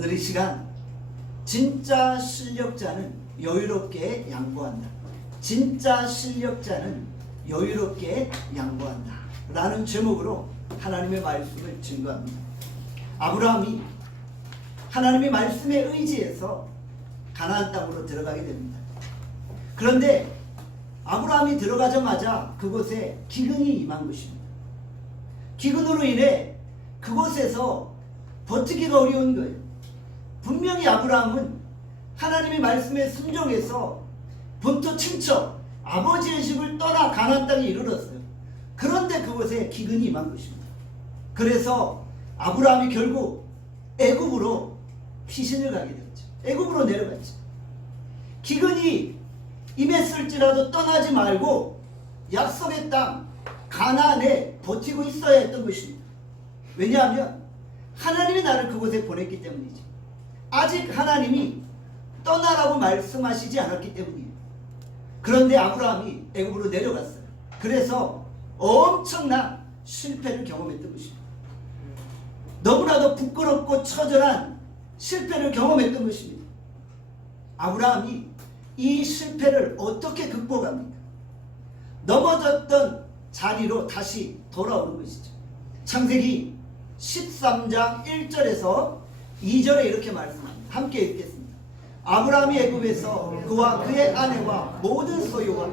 오늘 이 시간 진짜 실력자는 여유롭게 양보한다. 진짜 실력자는 여유롭게 양보한다 라는 제목으로 하나님의 말씀을 증거합니다. 아브라함이 하나님의 말씀에 의지해서 가나안 땅으로 들어가게 됩니다. 그런데 아브라함이 들어가자마자 그곳에 기근이 임한 것입니다. 기근으로 인해 그곳에서 버티기가 어려운 거예요. 분명히 아브라함은 하나님의 말씀에 순종해서 본토 친척 아버지의 집을 떠나 가나안 땅에 이르렀어요. 그런데 그곳에 기근이 임한 것입니다. 그래서 아브라함이 결국 애굽으로 피신을 가게 되었죠. 애굽으로 내려갔죠. 기근이 임했을지라도 떠나지 말고 약속의 땅 가나안에 버티고 있어야 했던 것입니다. 왜냐하면 하나님이 나를 그곳에 보냈기 때문이죠. 아직 하나님이 떠나라고 말씀하시지 않았기 때문이에요. 그런데 아브라함이 애굽으로 내려갔어요. 그래서 엄청난 실패를 경험했던 것입니다. 너무나도 부끄럽고 처절한 실패를 경험했던 것입니다. 아브라함이 이 실패를 어떻게 극복합니까? 넘어졌던 자리로 다시 돌아오는 것이죠. 창세기 13장 1절에서 2절에 이렇게 말씀합니다. 함께 읽겠습니다. 아브라함이 애굽에서 그와 그의 아내와 모든 소유와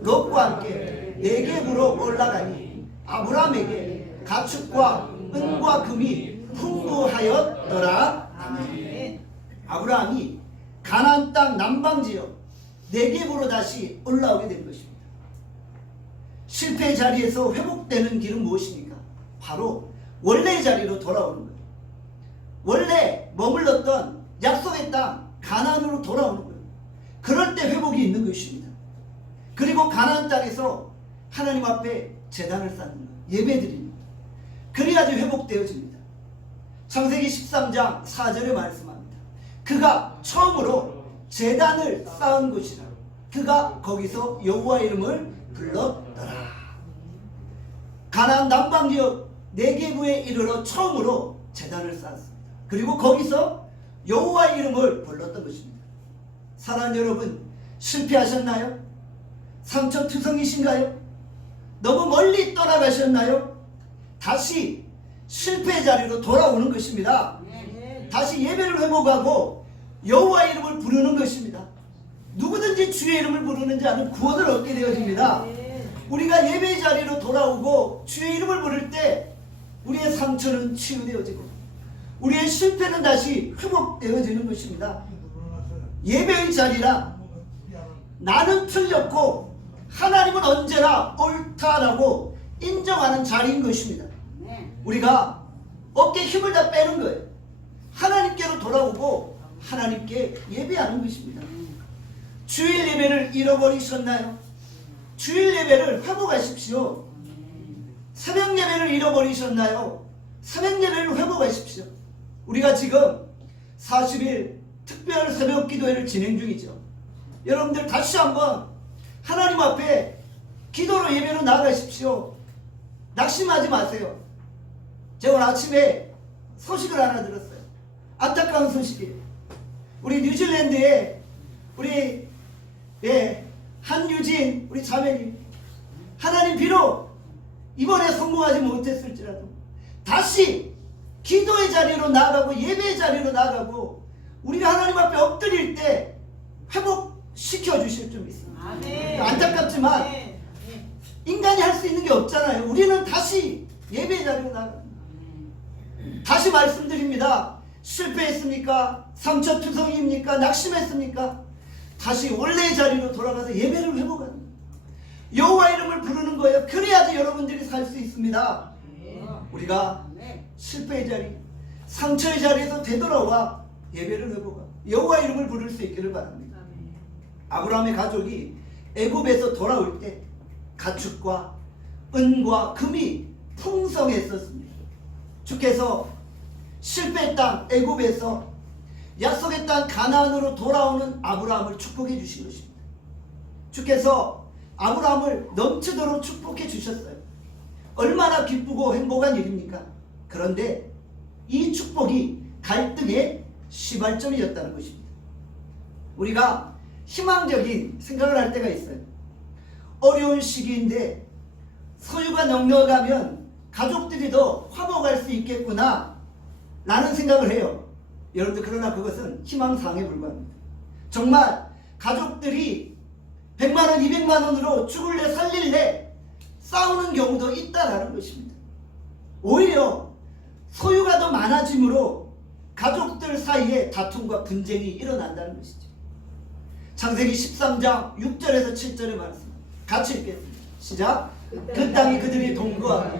롯과 함께 네겝으로 올라가니 아브라함에게 가축과 은과 금이 풍부하였더라. 아멘. 아브라함이 가나안 땅 남방지역 네겝으로 다시 올라오게 된 것입니다. 실패의 자리에서 회복되는 길은 무엇입니까? 바로 원래의 자리로 돌아오는 거예요. 원래 머물렀던 약속의 땅 가나안으로 돌아오는 거예요. 그럴 때 회복이 있는 것입니다. 그리고 가나안 땅에서 하나님 앞에 제단을 쌓는 거예요. 예배드립니다. 그래야지 회복되어집니다. 창세기 13장 4절에 말씀합니다. 그가 처음으로 제단을 쌓은 곳이라. 그가 거기서 여호와 이름을 불렀더라. 가나안 남방지역 네겝에 이르러 처음으로 제단을 쌓았습니다. 그리고 거기서 여호와 이름을 불렀던 것입니다. 사랑하는 여러분, 실패하셨나요? 상처투성이신가요? 너무 멀리 떠나가셨나요? 다시 실패의 자리로 돌아오는 것입니다. 다시 예배를 회복하고 여호와 이름을 부르는 것입니다. 누구든지 주의 이름을 부르는 자는 구원을 얻게 되어집니다. 우리가 예배의 자리로 돌아오고 주의 이름을 부를 때 우리의 상처는 치유되어지고 우리의 실패는 다시 회복되어지는 것입니다. 예배의 자리라 나는 틀렸고 하나님은 언제나 옳다라고 인정하는 자리인 것입니다. 우리가 어깨에 힘을 다 빼는 거예요. 하나님께로 돌아오고 하나님께 예배하는 것입니다. 주일 예배를 잃어버리셨나요? 주일 예배를 회복하십시오. 새벽 예배를 잃어버리셨나요? 새벽 예배를 회복하십시오. 우리가 지금 40일 특별 새벽 기도회를 진행 중이죠. 여러분들 다시 한번 하나님 앞에 기도로 예배로 나아가십시오. 낙심하지 마세요. 제가 오늘 아침에 소식을 하나 들었어요. 안타까운 소식이에요. 우리 뉴질랜드에 우리 한유진 우리 자매님, 하나님 비록 이번에 성공하지 못했을지라도 다시 기도의 자리로 나아가고 예배의 자리로 나아가고 우리가 하나님 앞에 엎드릴 때 회복시켜 주실 줄 믿습니다. 아멘. 안타깝지만 인간이 할 수 있는 게 없잖아요. 우리는 다시 예배의 자리로 나아갑니다. 다시 말씀드립니다. 실패했습니까? 상처투성이입니까? 낙심했습니까? 다시 원래의 자리로 돌아가서 예배를 회복하는 거예요. 여호와 이름을 부르는 거예요. 그래야지 여러분들이 살 수 있습니다. 우리가 실패의 자리, 상처의 자리에서 되돌아와 예배를 회복하고 여호와 이름을 부를 수 있기를 바랍니다. 아브라함의 가족이 애굽에서 돌아올 때 가축과 은과 금이 풍성했었습니다. 주께서 실패의 땅 애굽에서 약속의 땅 가나안으로 돌아오는 아브라함을 축복해 주신 것입니다. 주께서 아브라함을 넘치도록 축복해 주셨어요. 얼마나 기쁘고 행복한 일입니까? 그런데 이 축복이 갈등의 시발점이었다는 것입니다. 우리가 희망적인 생각을 할 때가 있어요. 어려운 시기인데 소유가 넉넉하면 가족들이 더 화목할 수 있겠구나 라는 생각을 해요. 여러분들, 그러나 그것은 희망사항에 불과합니다. 정말 가족들이 100만원 200만원으로 죽을래 살릴래 싸우는 경우도 있다라는 것입니다. 오히려 소유가 더 많아짐으로 가족들 사이에 다툼과 분쟁이 일어난다는 것이죠. 창세기 13장 6절에서 7절의 말씀 같이 읽겠습니다. 시작. 그 땅이 그들이 동거하고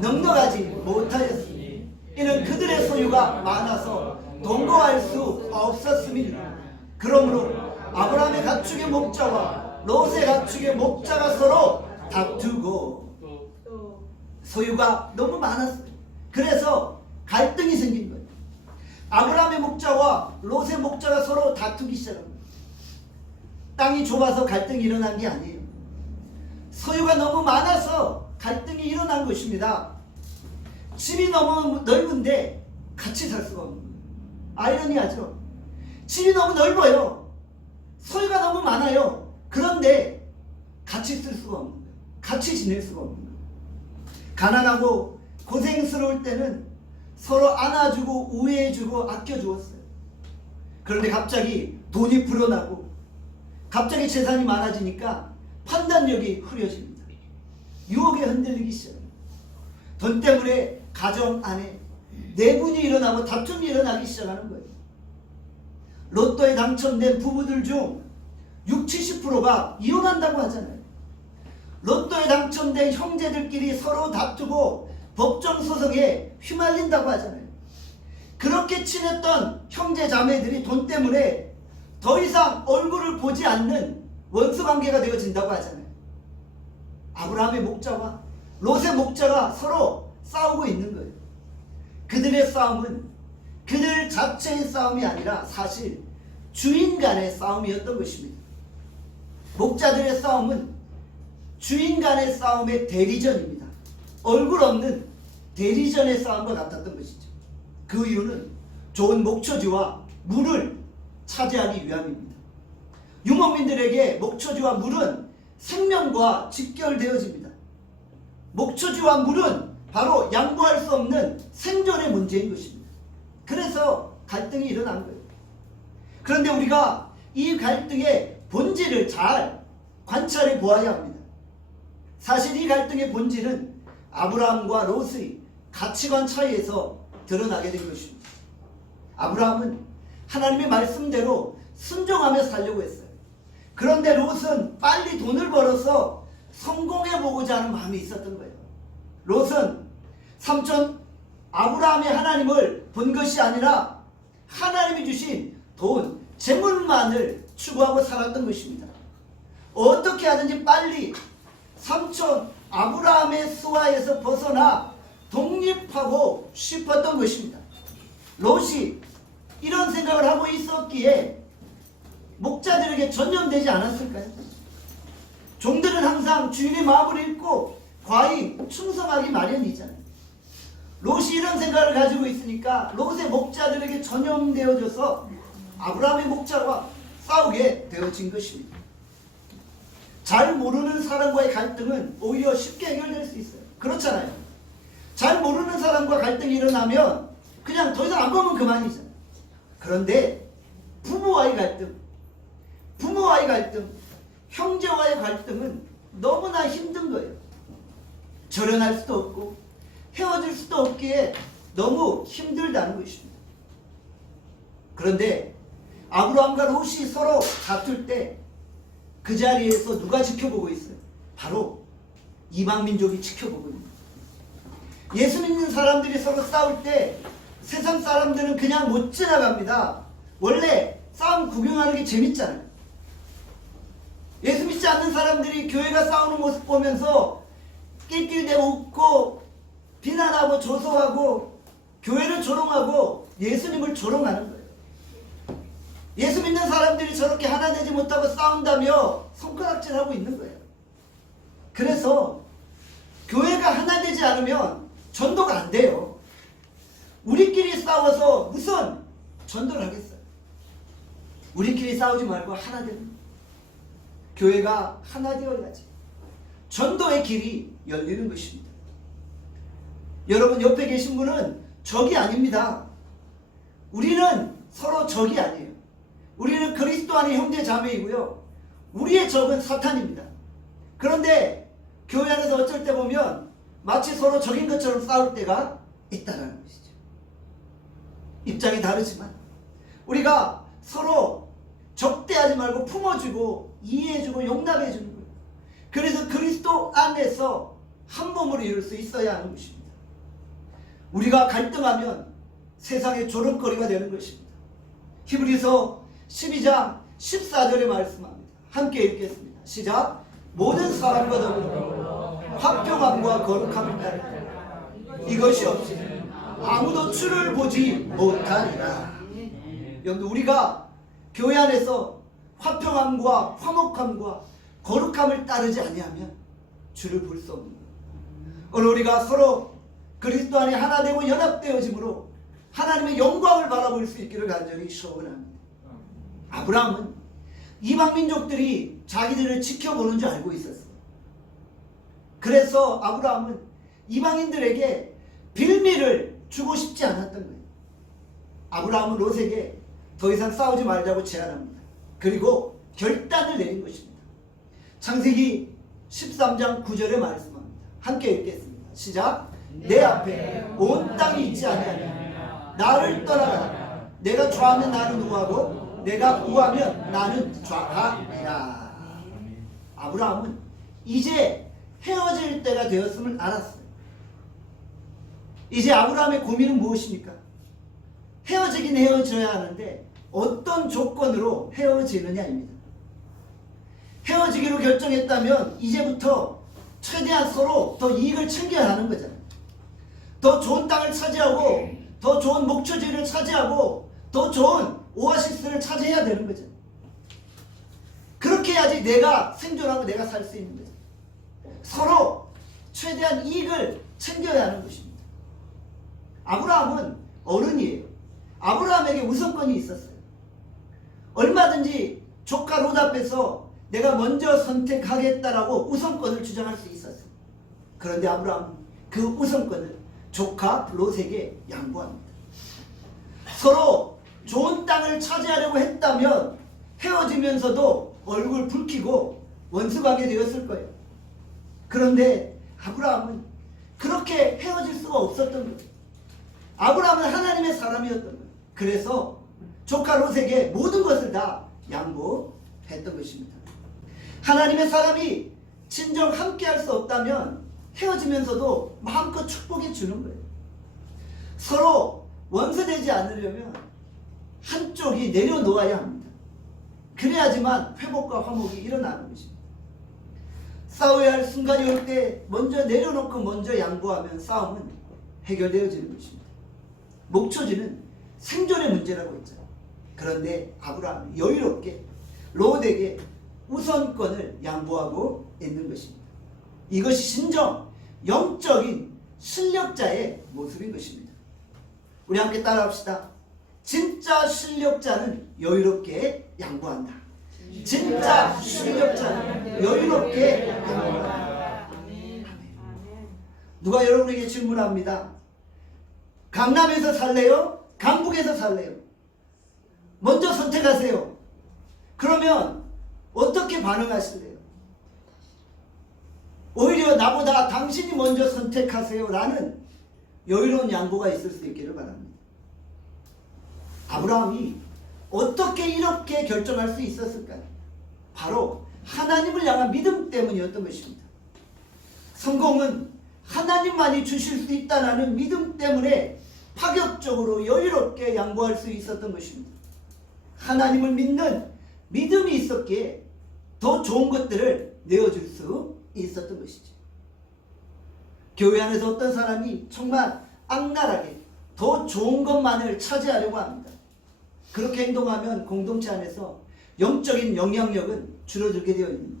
넉넉하지 못하였으니 이는 그들의 소유가 많아서 동거할 수 없었음이니라. 그러므로 아브라함의 가축의 목자와 롯의 가축의 목자가 서로 다투고 소유가 너무 많았어요. 그래서 갈등이 생긴 거예요. 아브라함의 목자와 롯의 목자가 서로 다투기 시작합니다. 땅이 좁아서 갈등이 일어난 게 아니에요. 소유가 너무 많아서 갈등이 일어난 것입니다. 집이 너무 넓은데 같이 살 수가 없는 거예요. 아이러니하죠. 집이 너무 넓어요. 소유가 너무 많아요. 그런데 같이 쓸 수가 없는 거예요. 같이 지낼 수가 없는 거예요. 가난하고 고생스러울 때는 서로 안아주고 우애해주고 아껴주었어요. 그런데 갑자기 돈이 불어나고 갑자기 재산이 많아지니까 판단력이 흐려집니다. 유혹에 흔들리기 시작합니다. 돈 때문에 가정 안에 내분이 일어나고 다툼이 일어나기 시작하는 거예요. 로또에 당첨된 부부들 중 60, 70%가 이혼한다고 하잖아요. 로또에 당첨된 형제들끼리 서로 다투고 법정 소송에 휘말린다고 하잖아요. 그렇게 친했던 형제 자매들이 돈 때문에 더 이상 얼굴을 보지 않는 원수 관계가 되어진다고 하잖아요. 아브라함의 목자와 롯의 목자가 서로 싸우고 있는 거예요. 그들의 싸움은 그들 자체의 싸움이 아니라 사실 주인 간의 싸움이었던 것입니다. 목자들의 싸움은 주인 간의 싸움의 대리전입니다. 얼굴 없는 대리전의 싸움과 같았던 것이죠. 그 이유는 좋은 목초지와 물을 차지하기 위함입니다. 유목민들에게 목초지와 물은 생명과 직결되어집니다. 목초지와 물은 바로 양보할 수 없는 생존의 문제인 것입니다. 그래서 갈등이 일어난 거예요. 그런데 우리가 이 갈등의 본질을 잘 관찰해 보아야 합니다. 사실 이 갈등의 본질은 아브라함과 롯의 가치관 차이에서 드러나게 된 것입니다. 아브라함은 하나님의 말씀대로 순종하며 살려고 했어요. 그런데 롯은 빨리 돈을 벌어서 성공해 보고자 하는 마음이 있었던 거예요. 롯은 삼촌 아브라함의 하나님을 본 것이 아니라 하나님이 주신 돈, 재물만을 추구하고 살았던 것입니다. 어떻게 하든지 빨리 삼촌 아브라함의 수하에서 벗어나 독립하고 싶었던 것입니다. 롯이 이런 생각을 하고 있었기에 목자들에게 전염되지 않았을까요? 종들은 항상 주인의 마음을 읽고 과히 충성하기 마련이잖아요. 롯이 이런 생각을 가지고 있으니까 롯의 목자들에게 전염되어져서 아브라함의 목자와 싸우게 되어진 것입니다. 잘 모르는 사람과의 갈등은 오히려 쉽게 해결될 수 있어요. 그렇잖아요. 잘 모르는 사람과 갈등이 일어나면 그냥 더 이상 안 보면 그만이잖아요. 그런데 부모와의 갈등, 형제와의 갈등은 너무나 힘든 거예요. 절연할 수도 없고 헤어질 수도 없기에 너무 힘들다는 것입니다. 그런데 아브라함과 롯이 서로 다툴 때 그 자리에서 누가 지켜보고 있어요? 바로 이방민족이 지켜보고 있는 거예요. 예수 믿는 사람들이 서로 싸울 때 세상 사람들은 그냥 못 지나갑니다. 원래 싸움 구경하는 게 재밌잖아요. 예수 믿지 않는 사람들이 교회가 싸우는 모습 보면서 낄낄대고 웃고 비난하고 조소하고 교회를 조롱하고 예수님을 조롱하는 거예요. 예수 믿는 사람들이 저렇게 하나 되지 못하고 싸운다며 손가락질하고 있는 거예요. 그래서 교회가 하나 되지 않으면 전도가 안 돼요. 우리끼리 싸워서 무슨 전도를 하겠어요. 우리끼리 싸우지 말고 하나 되는 교회가 하나 되어야지 전도의 길이 열리는 것입니다. 여러분 옆에 계신 분은 적이 아닙니다. 우리는 서로 적이 아니에요. 우리는 그리스도 안의 형제 자매이고요. 우리의 적은 사탄입니다. 그런데 교회 안에서 어쩔 때 보면 마치 서로 적인 것처럼 싸울 때가 있다는 것이죠. 입장이 다르지만 우리가 서로 적대하지 말고 품어주고 이해해주고 용납해주는 거예요. 그래서 그리스도 안에서 한 몸으로 이룰 수 있어야 하는 것입니다. 우리가 갈등하면 세상의 조롱거리가 되는 것입니다. 히브리서 12장 14절에 말씀합니다. 함께 읽겠습니다. 시작. 모든 사람과 더불어 화평함과 거룩함을 따르라. 이것이 없이는 아무도 주를 보지 못하리라. 여러분 우리가 교회 안에서 화평함과 화목함과 거룩함을 따르지 아니하면 주를 볼 수 없는 거예요. 오늘 우리가 서로 그리스도 안에 하나 되고 연합되어짐으로 하나님의 영광을 바라볼 수 있기를 간절히 소원합니다. 아브라함은 이방 민족들이 자기들을 지켜보는 줄 알고 있었어요. 그래서 아브라함은 이방인들에게 빌미를 주고 싶지 않았던 거예요. 아브라함은 롯에게 더 이상 싸우지 말자고 제안합니다. 그리고 결단을 내린 것입니다. 창세기 13장 9절에 말씀합니다. 함께 읽겠습니다. 시작. 내 앞에 온 땅이 있지 아니하냐. 나를 떠나가라. 내가 좌하면 나는 우하고 내가 우하면 나는 좌하리라. 아브라함은 이제 헤어질 때가 되었음을 알았어요. 이제 아브라함의 고민은 무엇입니까? 헤어지긴 헤어져야 하는데 어떤 조건으로 헤어지느냐입니다. 헤어지기로 결정했다면 이제부터 최대한 서로 더 이익을 챙겨야 하는 거잖아요. 더 좋은 땅을 차지하고 더 좋은 목초지를 차지하고 더 좋은 오아시스를 차지해야 되는 거죠. 그렇게 해야지 내가 생존하고 내가 살 수 있는 거죠. 서로 최대한 이익을 챙겨야 하는 것입니다. 아브라함은 어른이에요. 아브라함에게 우선권이 있었어요. 얼마든지 조카 롯 앞에서 내가 먼저 선택하겠다라고 우선권을 주장할 수 있었어요. 그런데 아브라함은 그 우선권을 조카 롯에게 양보합니다. 서로 좋은 땅을 차지하려고 했다면 헤어지면서도 얼굴 붉히고 원수가게 되었을 거예요. 그런데 아브라함은 그렇게 헤어질 수가 없었던 거예요. 아브라함은 하나님의 사람이었던 거예요. 그래서 조카 롯에게 모든 것을 다 양보했던 것입니다. 하나님의 사람이 진정 함께할 수 없다면 헤어지면서도 마음껏 축복해 주는 거예요. 서로 원수되지 않으려면 한쪽이 내려놓아야 합니다. 그래야지만 회복과 화목이 일어나는 것입니다. 싸워야 할 순간이 올 때 먼저 내려놓고 먼저 양보하면 싸움은 해결되어지는 것입니다. 목초지는 생존의 문제라고 했잖아요. 그런데 아브라함이 여유롭게 롯에게 우선권을 양보하고 있는 것입니다. 이것이 진정 영적인 실력자의 모습인 것입니다. 우리 함께 따라합시다. 진짜 실력자는 여유롭게 양보한다. 진짜 실력자는 여유롭게 양보한다. 누가 여러분에게 질문합니다. 강남에서 살래요? 강북에서 살래요? 먼저 선택하세요. 그러면 어떻게 반응하실래요? 오히려 나보다 당신이 먼저 선택하세요 라는 여유로운 양보가 있을 수 있기를 바랍니다. 아브라함이 어떻게 이렇게 결정할 수 있었을까요? 바로 하나님을 향한 믿음 때문이었던 것입니다. 성공은 하나님만이 주실 수 있다는 믿음 때문에 파격적으로 여유롭게 양보할 수 있었던 것입니다. 하나님을 믿는 믿음이 있었기에 더 좋은 것들을 내어줄 수 있었던 것이죠. 교회 안에서 어떤 사람이 정말 악랄하게 더 좋은 것만을 차지하려고 합니다. 그렇게 행동하면 공동체 안에서 영적인 영향력은 줄어들게 되어 있습니다.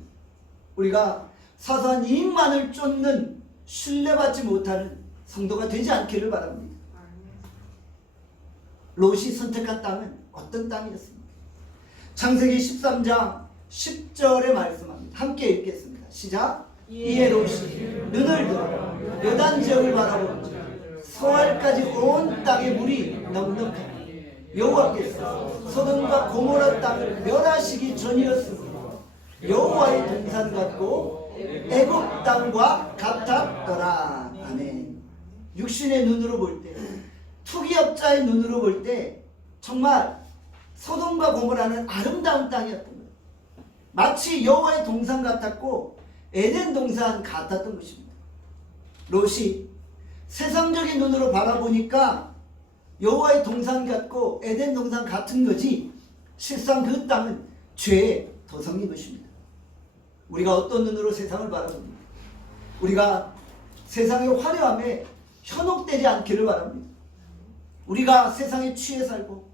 우리가 사소한 이익만을 쫓는 신뢰받지 못하는 성도가 되지 않기를 바랍니다. 롯이 선택한 땅은 어떤 땅이었습니까? 창세기 13장 10절에 말씀합니다. 함께 읽겠습니다. 시작. 이에 롯이 눈을 들어 요단 지역을 바라보니 소알까지 온 땅에 물이 넉넉하니 여호와께서 소돔과 고모라 땅을 멸하시기 전이었으니 여호와의 동산 같고 애굽 땅과 같았더라. 아멘. 육신의 눈으로 볼 때, 투기업자의 눈으로 볼 때 정말 소돔과 고모라는 아름다운 땅이었던 거예요. 마치 여호와의 동산 같았고 에덴 동산 같았던 것입니다. 롯이 세상적인 눈으로 바라보니까 여호와의 동산 같고 에덴 동산 같은 거지 실상 그 땅은 죄의 도성인 것입니다. 우리가 어떤 눈으로 세상을 바라봅니까? 우리가 세상의 화려함에 현혹되지 않기를 바랍니다. 우리가 세상에 취해 살고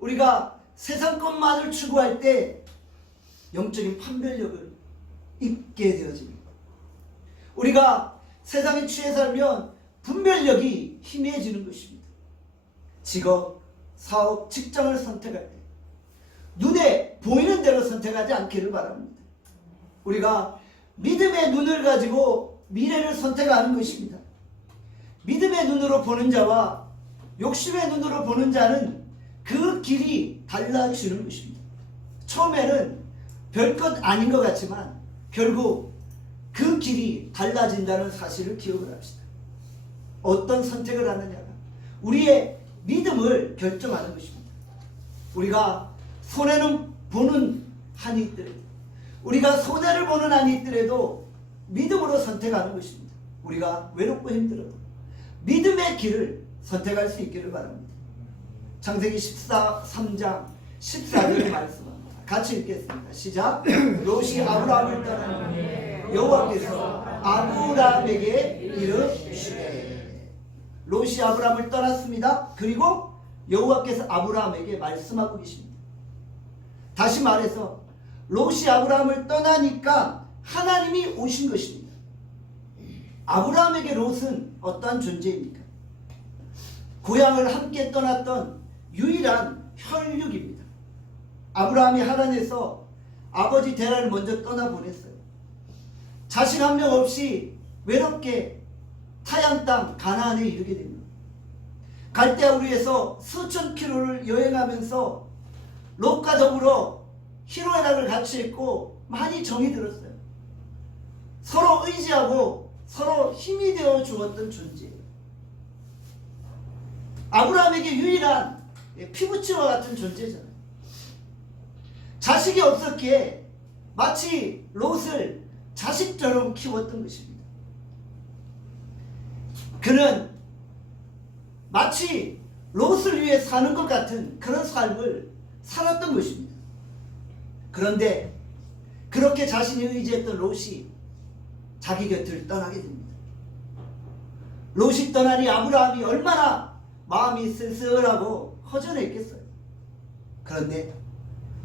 우리가 세상 것만을 추구할 때 영적인 판별력을 잊게 되어집니다. 우리가 세상에 취해 살면 분별력이 희미해지는 것입니다. 직업, 사업, 직장을 선택할 때 눈에 보이는 대로 선택하지 않기를 바랍니다. 우리가 믿음의 눈을 가지고 미래를 선택하는 것입니다. 믿음의 눈으로 보는 자와 욕심의 눈으로 보는 자는 그 길이 달라지는 것입니다. 처음에는 별것 아닌 것 같지만 결국 그 길이 달라진다는 사실을 기억을 합시다. 어떤 선택을 하느냐가 우리의 믿음을 결정하는 것입니다. 우리가 손해는 보는 한이 있더라도 우리가 손해를 보는 한이 있더라도 믿음으로 선택하는 것입니다. 우리가 외롭고 힘들어도 믿음의 길을 선택할 수 있기를 바랍니다. 창세기 13장 14절의 말씀합니다. 같이 읽겠습니다. 시작. 롯이 아브라함을 떠나니 여호와께서 아브라함에게 이르시되. 롯이 아브라함을 떠났습니다. 그리고 여호와께서 아브라함에게 말씀하고 계십니다. 다시 말해서 롯이 아브라함을 떠나니까 하나님이 오신 것입니다. 아브라함에게 롯은 어떠한 존재입니까? 고향을 함께 떠났던 유일한 혈육입니다. 아브라함이 하란에서 아버지 데라를 먼저 떠나보냈어요. 자식 한 명 없이 외롭게 타양 땅 가나안에 이르게 됩니다. 갈대아우르에서 수천 킬로를 여행하면서 롯과 더불어 희로애락을 같이 했고 많이 정이 들었어요. 서로 의지하고 서로 힘이 되어 주었던 존재예요. 아브라함에게 유일한 피부치와 같은 존재잖아요. 자식이 없었기에 마치 롯을 자식처럼 키웠던 것입니다. 그는 마치 롯을 위해 사는 것 같은 그런 삶을 살았던 것입니다. 그런데 그렇게 자신이 의지했던 롯이 자기 곁을 떠나게 됩니다. 롯이 떠나니 아브라함이 얼마나 마음이 쓸쓸하고 허전했겠어요. 그런데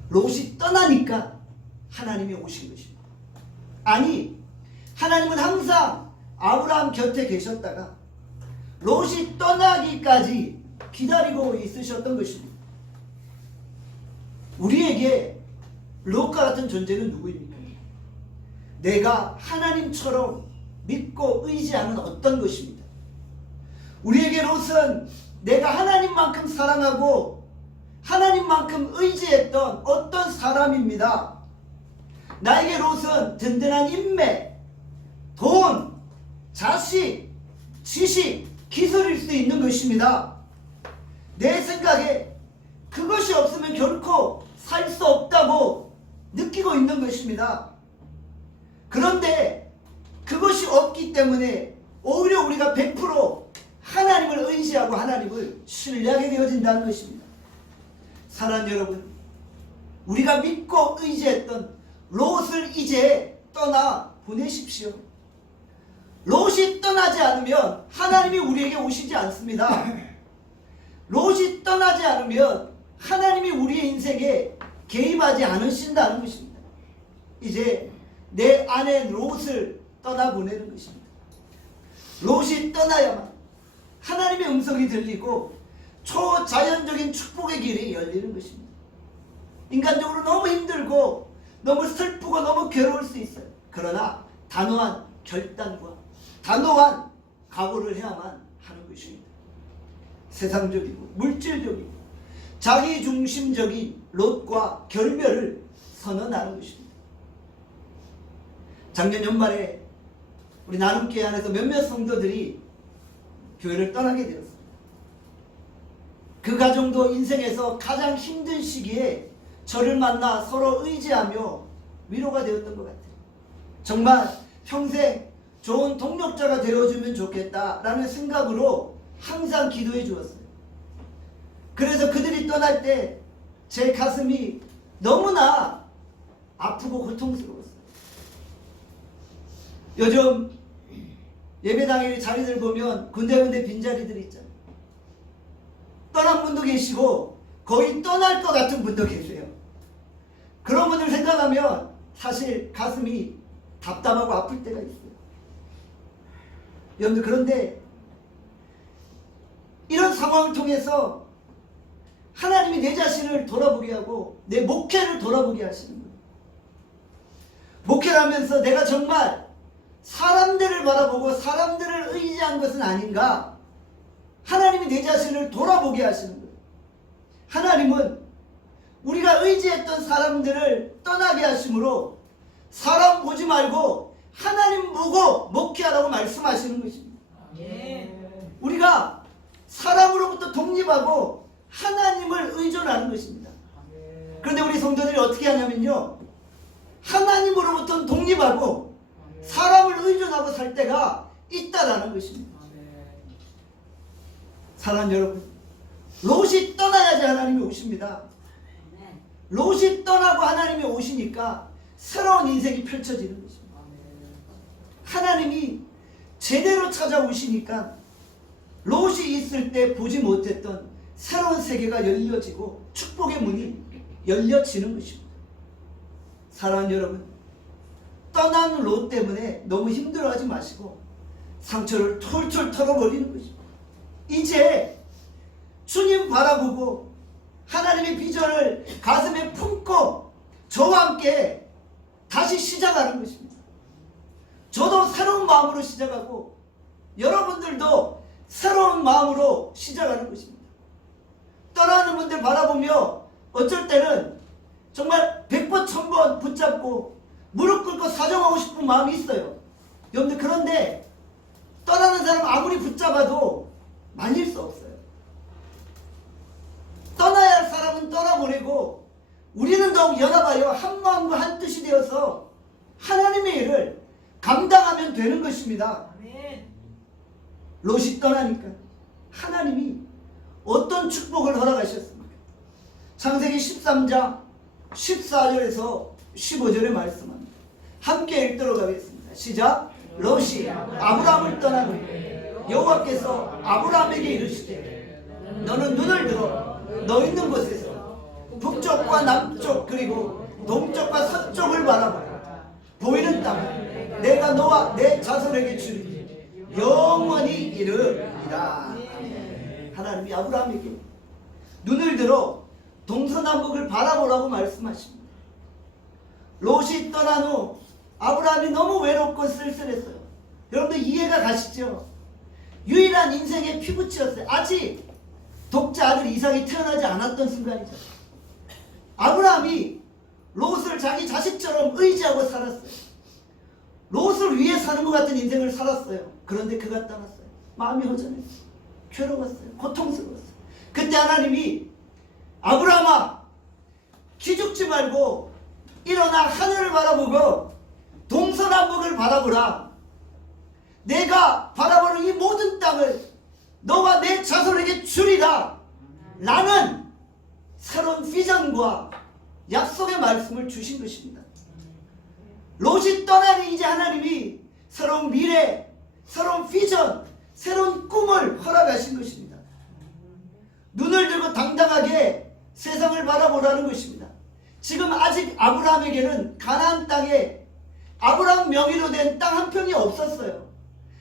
롯이 떠나니까 하나님이 오신 것입니다. 아니, 하나님은 항상 아브라함 곁에 계셨다가 롯이 떠나기까지 기다리고 있으셨던 것입니다. 우리에게 롯과 같은 존재는 누구입니까? 내가 하나님처럼 믿고 의지하는 어떤 것입니다. 우리에게 롯은 내가 하나님만큼 사랑하고 하나님만큼 의지했던 어떤 사람입니다. 나에게 롯은 든든한 인맥, 돈, 자식, 지식, 기술일 수 있는 것입니다. 내 생각에 그것이 없으면 결코 살 수 없다고 느끼고 있는 것입니다. 그런데 그것이 없기 때문에 오히려 우리가 100% 하나님을 의지하고 하나님을 신뢰하게 되어진다는 것입니다. 사랑하는 여러분, 우리가 믿고 의지했던 롯을 이제 떠나 보내십시오. 롯이 떠나지 않으면 하나님이 우리에게 오시지 않습니다. 롯이 떠나지 않으면 하나님이 우리의 인생에 개입하지 않으신다는 것입니다. 이제 내 아내 롯을 떠나보내는 것입니다. 롯이 떠나야만 하나님의 음성이 들리고 초자연적인 축복의 길이 열리는 것입니다. 인간적으로 너무 힘들고 너무 슬프고 너무 괴로울 수 있어요. 그러나 단호한 결단과 단호한 각오를 해야만 하는 것입니다. 세상적이고 물질적이고 자기중심적인 롯과 결별을 선언하는 것입니다. 작년 연말에 우리 나눔교회 안에서 몇몇 성도들이 교회를 떠나게 되었습니다. 그 가정도 인생에서 가장 힘든 시기에 저를 만나 서로 의지하며 위로가 되었던 것 같아요. 정말 평생 좋은 동력자가 되어주면 좋겠다라는 생각으로 항상 기도해 주었어요. 그래서 그들이 떠날 때 제 가슴이 너무나 아프고 고통스러웠어요. 요즘 예배당에 자리들 보면 군데군데 빈자리들 있잖아요. 떠난 분도 계시고 거의 떠날 것 같은 분도 계세요. 그런 분들 생각하면 사실 가슴이 답답하고 아플 때가 있어요. 여러분들, 그런데 이런 상황을 통해서 하나님이 내 자신을 돌아보게 하고 내 목회를 돌아보게 하시는 거예요. 목회를 하면서 내가 정말 사람들을 바라보고 사람들을 의지한 것은 아닌가, 하나님이 내 자신을 돌아보게 하시는 거예요. 하나님은 우리가 의지했던 사람들을 떠나게 하심으로 사람 보지 말고 하나님 보고 목회하라고 말씀하시는 것입니다. 우리가 사람으로부터 독립하고 하나님을 의존하는 것입니다. 그런데 우리 성도들이 어떻게 하냐면요, 하나님으로부터는 독립하고 사람을 의존하고 살 때가 있다라는 것입니다. 사랑하는 여러분, 롯이 떠나야지 하나님이 오십니다. 롯이 떠나고 하나님이 오시니까 새로운 인생이 펼쳐지는 것입니다. 하나님이 제대로 찾아오시니까 롯이 있을 때 보지 못했던 새로운 세계가 열려지고 축복의 문이 열려지는 것입니다. 사랑하는 여러분, 떠난 롯 때문에 너무 힘들어하지 마시고 상처를 툴툴 털어버리는 것입니다. 이제 주님 바라보고 하나님의 비전을 가슴에 품고 저와 함께 다시 시작하는 것입니다. 저도 새로운 마음으로 시작하고 여러분들도 새로운 마음으로 시작하는 것입니다. 떠나는 분들 바라보며 어쩔 때는 정말 100번 1000번 붙잡고 무릎 꿇고 사정하고 싶은 마음이 있어요. 여러분들, 그런데 떠나는 사람 아무리 붙잡아도 말릴 수 없어요. 떠나야 할 사람은 떠나보내고 우리는 더욱 연합하여 한 마음과 한 뜻이 되어서 하나님의 일을 감당하면 되는 것입니다. 롯이 떠나니까 하나님이 어떤 축복을 허락하셨습니까? 창세기 13장 14절에서 15절의 말씀합니다. 함께 읽도록 하겠습니다. 시작. 롯이 아브라함을 떠나고 여호와께서 아브라함에게 이르시되 너는 눈을 들어 너 있는 곳에서 북쪽과 남쪽 그리고 동쪽과 서쪽을 바라보라. 보이는 땅을 내가 너와 내 자손에게 주리니 영원히 이르리라. 하나님이 아브라함에게 눈을 들어 동서남북을 바라보라고 말씀하십니다. 롯이 떠난 후 아브라함이 너무 외롭고 쓸쓸했어요. 여러분들 이해가 가시죠? 유일한 인생의 피부치였어요. 아직 독자 아들 이삭이 태어나지 않았던 순간이죠. 아브라함이 롯을 자기 자식처럼 의지하고 살았어요. 롯을 위해 사는 것 같은 인생을 살았어요. 그런데 그가 떠났어요. 마음이 허전했어요. 괴로웠어요. 고통스러웠어요. 그때 하나님이 아브라함아, 기죽지 말고 일어나 하늘을 바라보고 동서남북을 바라보라. 내가 바라보는 이 모든 땅을 너와 내 자손에게 주리라. 라는 새로운 비전과 약속의 말씀을 주신 것입니다. 롯이 떠나니 이제 하나님이 새로운 미래, 새로운 비전, 새로운 꿈을 허락하신 것입니다. 눈을 들고 당당하게 세상을 바라보라는 것입니다. 지금 아직 아브라함에게는 가나안 땅에 아브라함 명의로 된 땅 한 평이 없었어요.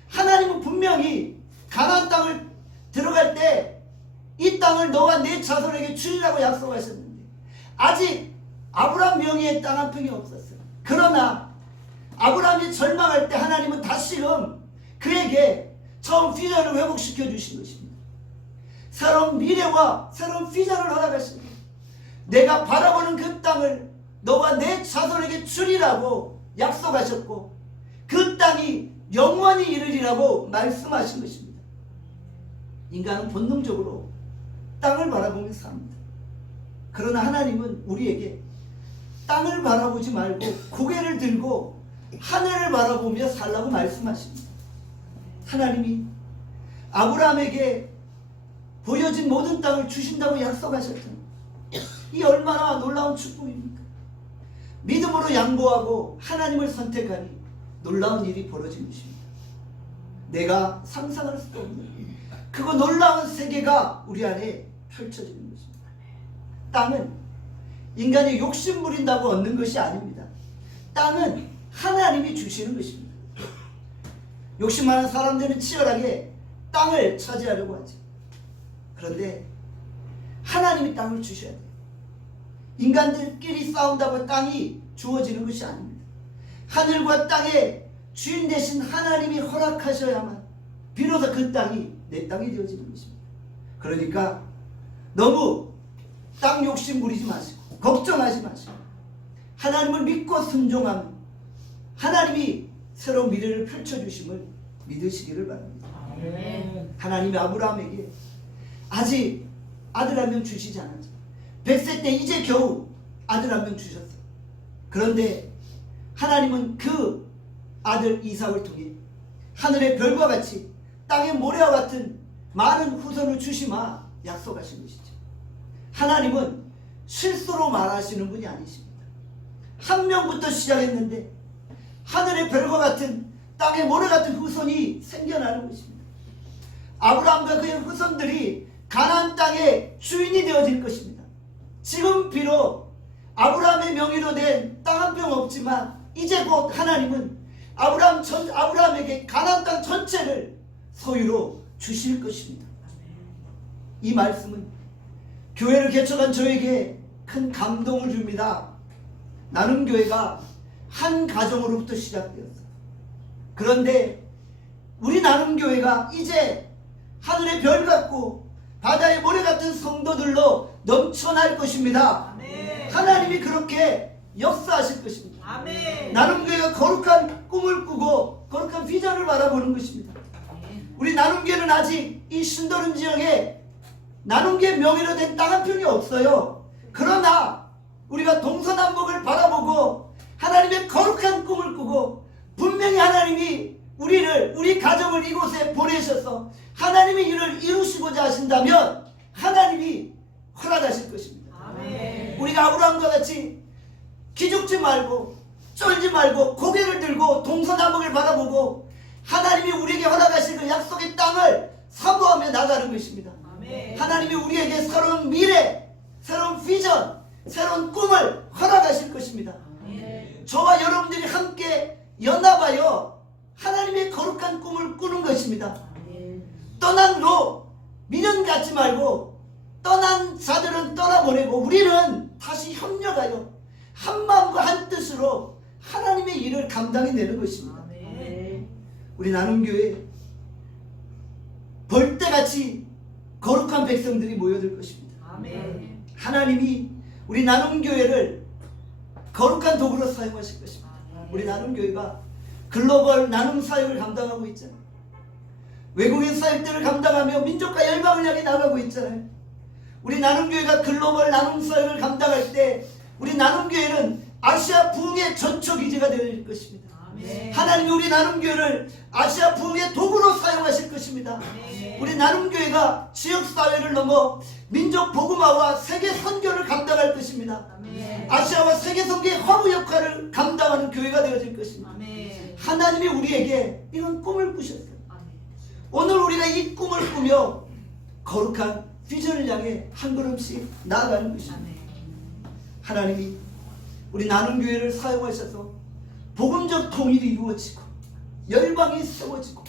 하나님은 분명히 가나안 땅을 들어갈 때 이 땅을 너와 내 자손에게 주리라고 약속하셨는데 아직 아브라함 명의의 땅 한 평이 없었어요. 그러나 아브라함이 절망할 때 하나님은 다시금 그에게 처음 비전을 회복시켜 주신 것입니다. 새로운 미래와 새로운 비전을 허락하십니다. 내가 바라보는 그 땅을 너와 내 자손에게 주리라고 약속하셨고 그 땅이 영원히 이르리라고 말씀하신 것입니다. 인간은 본능적으로 땅을 바라보면서 삽니다. 그러나 하나님은 우리에게 땅을 바라보지 말고 고개를 들고 하늘을 바라보며 살라고 말씀하십니다. 하나님이 아브라함에게 보여진 모든 땅을 주신다고 약속하셨잖아요. 이 얼마나 놀라운 축복입니까? 믿음으로 양보하고 하나님을 선택하니 놀라운 일이 벌어진 것입니다. 내가 상상할 수도 없는 그 놀라운 세계가 우리 안에 펼쳐지는 것입니다. 땅은 인간이 욕심 부린다고 얻는 것이 아닙니다. 땅은 하나님이 주시는 것입니다. 욕심 많은 사람들은 치열하게 땅을 차지하려고 하죠. 그런데 하나님이 땅을 주셔야 돼요. 인간들끼리 싸운다고 땅이 주어지는 것이 아닙니다. 하늘과 땅의 주인 되신 하나님이 허락하셔야만 비로소 그 땅이 내 땅이 되어지는 것입니다. 그러니까 너무 땅 욕심 부리지 마시고 걱정하지 마시고 하나님을 믿고 순종하면 하나님이 새로운 미래를 펼쳐주심을 믿으시기를 바랍니다. 하나님이 아브라함에게 아직 아들 한 명 주시지 않았죠. 100세 때 이제 겨우 아들 한 명 주셨어요. 그런데 하나님은 그 아들 이삭을 통해 하늘의 별과 같이 땅의 모래와 같은 많은 후손을 주시마 약속하신 것이죠. 하나님은 실수로 말하시는 분이 아니십니다. 한 명부터 시작했는데 하늘의 별과 같은 땅의 모래 같은 후손이 생겨나는 것입니다. 아브라함과 그의 후손들이 가나안 땅의 주인이 되어질 것입니다. 지금 비록 아브라함의 명의로 된 땅 한 평 없지만 이제 곧 하나님은 아브라함에게 가나안 땅 전체를 소유로 주실 것입니다. 이 말씀은 교회를 개척한 저에게 큰 감동을 줍니다. 나눔교회가 한 가정으로부터 시작되었어요. 그런데 우리 나눔교회가 이제 하늘의 별 같고 바다의 모래 같은 성도들로 넘쳐날 것입니다. 아멘. 하나님이 그렇게 역사하실 것입니다. 아멘. 나눔교회가 거룩한 꿈을 꾸고 거룩한 비전을 바라보는 것입니다. 아멘. 우리 나눔교회는 아직 이 신도림 지역에 나눔교회 명의로 된 땅 한 평이 없어요. 그러나 우리가 동서남북을 바라보고 하나님의 거룩한 꿈을 꾸고 분명히 하나님이 우리 가정을 이곳에 보내셔서 하나님의 일을 이루시고자 하신다면 하나님이 허락하실 것입니다. 아멘. 우리가 아브라함과 같이 기죽지 말고 쫄지 말고 고개를 들고 동서남북을 바라보고 하나님이 우리에게 허락하실 그 약속의 땅을 사모하며 나가는 것입니다. 아멘. 하나님이 우리에게 새로운 미래, 새로운 비전, 새로운 꿈을 허락하실 것입니다. 아멘. 저와 여러분들이 함께 연합하여 하나님의 거룩한 꿈을 꾸는 것입니다. 아멘. 떠난 로 미련 갖지 말고 떠난 자들은 떠나보내고 우리는 다시 협력하여 한 마음과 한 뜻으로 하나님의 일을 감당해내는 것입니다. 아멘. 우리 나눔교회 벌떼같이 거룩한 백성들이 모여들 것입니다. 아멘. 하나님이 우리 나눔교회를 거룩한 도구로 사용하실 것입니다. 아멘. 우리 나눔교회가 글로벌 나눔 사역을 감당하고 있잖아요. 외국인 사역들을 감당하며 민족과 열방을 향해 나가고 있잖아요. 우리 나눔교회가 글로벌 나눔 사역을 감당할 때 우리 나눔교회는 아시아 부흥의 전초기지가 될 것입니다. 아멘. 하나님이 우리 나눔교회를 아시아 부흥의 도구로 사용하실 것입니다. 아멘. 우리 나눔교회가 지역사회를 넘어 민족 복음화와 세계 선교를 감당할 것입니다. 아멘. 아시아와 세계 선교의 화무 역할을 감당하는 교회가 되어질 것입니다. 아멘. 하나님이 우리에게 이런 꿈을 꾸셨어요. 아멘. 오늘 우리가 이 꿈을 꾸며 거룩한 비전을 향해 한 걸음씩 나아가는 것입니다. 아멘. 하나님이 우리 나눔교회를 사용하셔서 복음적 통일이 이루어지고 열방이 세워지고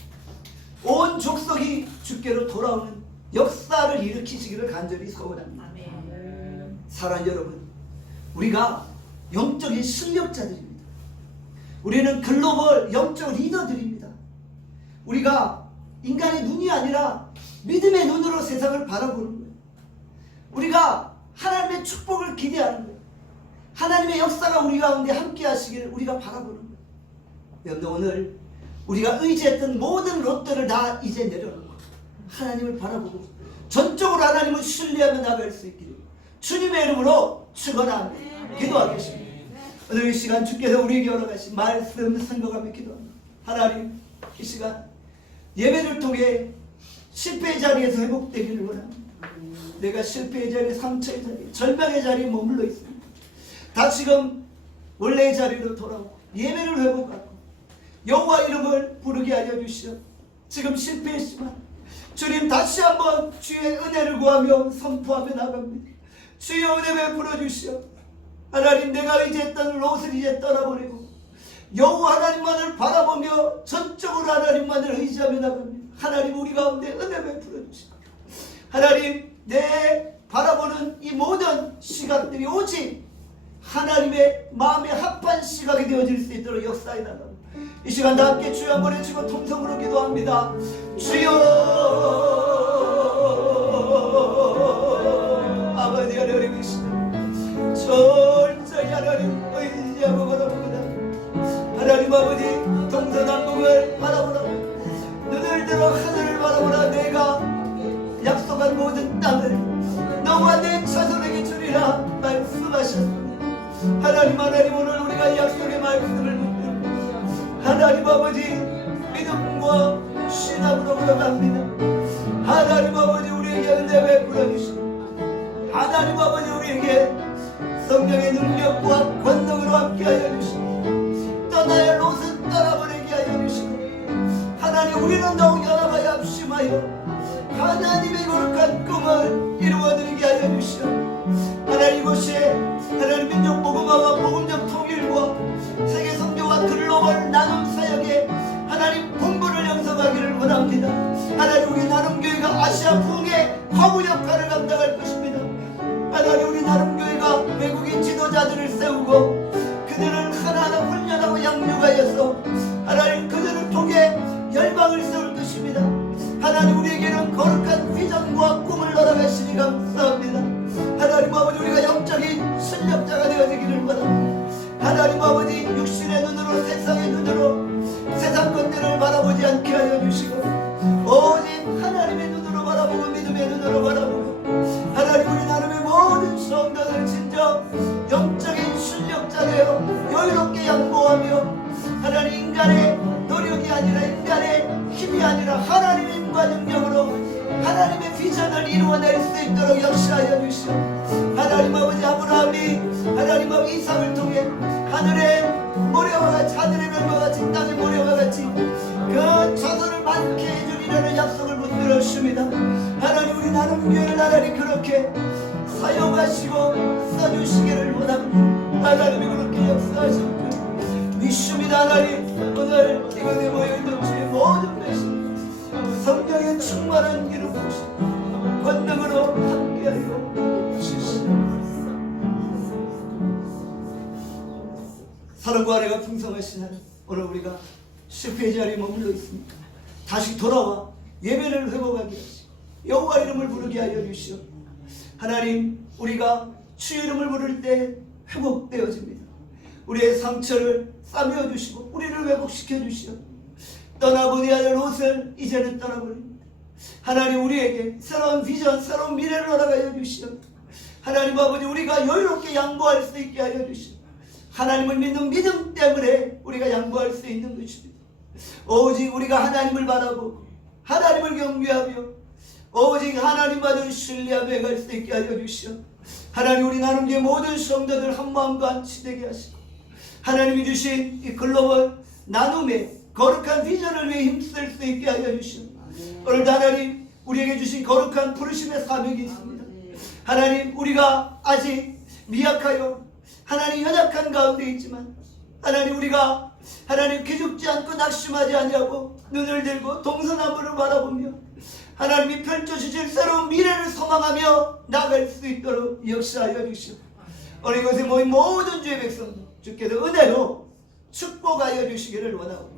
온 족속이 주께로 돌아오는 역사를 일으키시기를 간절히 소원합니다. 사랑하는 여러분, 우리가 영적인 실력자들입니다. 우리는 글로벌 영적 리더들입니다. 우리가 인간의 눈이 아니라 믿음의 눈으로 세상을 바라보는 거예요. 우리가 하나님의 축복을 기대하는 거예요. 하나님의 역사가 우리 가운데 함께 하시기를 우리가 바라보는 거예요. 여러분, 오늘 우리가 의지했던 모든 롯들을 다 이제 내려놓고 하나님을 바라보고 전적으로 하나님을 신뢰하며 나갈 수 있기를 주님의 이름으로 축원합니다. 기도하겠습니다. 오늘 이 시간 주께서 우리에게 열어가신 말씀 생각하며 기도합니다. 하나님, 이 시간 예배를 통해 실패의 자리에서 회복되기를 원합니다. 내가 실패의 자리, 상처의 자리, 절망의 자리에 머물러 있습니다. 다시금 원래의 자리로 돌아오고 예배를 회복하고 여호와 이름을 부르게 하여 주시오. 지금 실패했지만 주님 다시 한번 주의 은혜를 구하며 선포하며 나갑니다. 주의 은혜 베풀어 주시오. 하나님, 내가 의지했던 롯을 이제 떠나버리고 여호와 하나님만을 바라보며 전적으로 하나님만을 의지하며 나갑니다. 하나님, 우리 가운데 은혜 베풀어 주시오. 하나님, 내 바라보는 이 모든 시각들이 오직 하나님의 마음에 합한 시각이 되어질 수 있도록 역사해 나갑니다. 이 시간 다 함께 주여 한번 해주고 통성으로 기도합니다. 주여, 아버지 하나님, 철저히 하나님 의지하고 바라봅니다. 하나님 아버지, 동서남북을 바라보라. 눈을 들어 하늘을 바라보라. 내가 약속한 모든 땅을 너와 내 자손에게 주리라 말씀하셨습니다. 하나님, 오늘 우리가 약속의 말씀을 묻고 하나님 아버지 믿음과 신앙으로 걸어갑니다. 하나님 아버지, 우리에게 은혜 베풀어 주시고 하나님 아버지, 우리에게 성령의 능력과 권능으로 함께하여 주시고 떠나야 롯은 떠나버리게 하여 주시고 하나님, 우리는 더욱 연합하여 합심하여 하나님의 거룩한 꿈을 이루어드리게 하여 주시오. 하나님, 이곳에 하나님 민족 복음화와 복음적 통일과 세계 선교와 글로벌 나눔 사역에 하나님 본부를 형성하기를 원합니다. 하나님, 우리 나눔교회가 아시아 부흥의 화구 역할을 감당할 것입니다. 하나님, 우리 나눔교회가 외국인 지도자들을 세우고 그들을 하나하나 훈련하고 양육하여서 하나님, 그들을 통해 열방을 세울 것입니다. 하나님, 우리에게는 거룩한 비전과 꿈을 날아가시니 감사합니다. 하나님 아버지, 우리가 영적인 실력자가 되어지기를 원합니다. 하나님 아버지, 육신의 눈으로 세상의 눈으로 세상 것들을 바라보지 않게 하여 주시고 오직 하나님의 눈으로 바라보고 믿음의 눈으로 바라보고 하나님, 우리 나름의 모든 성도들 진정 영적인 실력자 되어 여유롭게 양보하며 하나님, 인간의 노력이 아니라 인간의 힘이 아니라 하나님의 힘과 능력으로 하나님의 비전을 이루어낼 수 있도록 역사하여 주시오. 하나님 아버지, 아브라함이 하나님 아버지 이삭을 통해 하늘의 모래와 같이, 하늘의 별과 같이, 땅의 모래와 같이 그 자손을 많게 해주리라는 약속을 붙들었습니다. 하나님, 우리 나눔교회를 하나님 그렇게 사용하시고 써주시기를 원합니다. 하나님이 그렇게 역사하셨고 믿습니다. 하나님, 오늘 이곳에 모여있는 주의 모든 백성 성령의 충만한 기름 부으시고 권능으로 함께하여 주시옵소서. 사랑과 아래가 풍성하신 하나님, 오늘 우리가 실패의 자리에 머물러 있습니다. 다시 돌아와 예배를 회복하게 하시고 여호와 이름을 부르게 하여 주시오. 하나님, 우리가 주의 이름을 부를 때 회복되어집니다. 우리의 상처를 싸매어 주시고 우리를 회복시켜 주시오. 떠나보니 하는 롯을 이제는 떠나버립니다. 하나님, 우리에게 새로운 비전, 새로운 미래를 허락하여 주시오. 하나님 아버지, 우리가 여유롭게 양보할 수 있게 하여 주시오. 하나님을 믿는 믿음 때문에 우리가 양보할 수 있는 것입니다. 오직 우리가 하나님을 바라보고 하나님을 경배하며 오직 하나님만을 신뢰하며 갈 수 있게 하여 주시오. 하나님, 우리 나눔교회 모든 성도들 한 마음과 한 치되게 하시고 하나님이 주신 이 글로벌 나눔의 거룩한 비전을 위해 힘쓸 수 있게 하여 주시오. 오늘도 하나님, 우리에게 주신 거룩한 부르심의 사명이 있습니다. 하나님, 우리가 아직 미약하여 하나님 연약한 가운데 있지만 하나님, 우리가 하나님 기죽지 않고 낙심하지 아니하고 눈을 들고 동서남북을 바라보며 하나님이 펼쳐주실 새로운 미래를 소망하며 나갈 수 있도록 역사하여 주시고 우리 이곳에 모인 모든 주의 백성도 주께서 은혜로 축복하여 주시기를 원하오니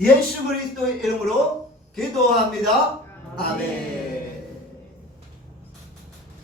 예수 그리스도의 이름으로 기도합니다. 아멘.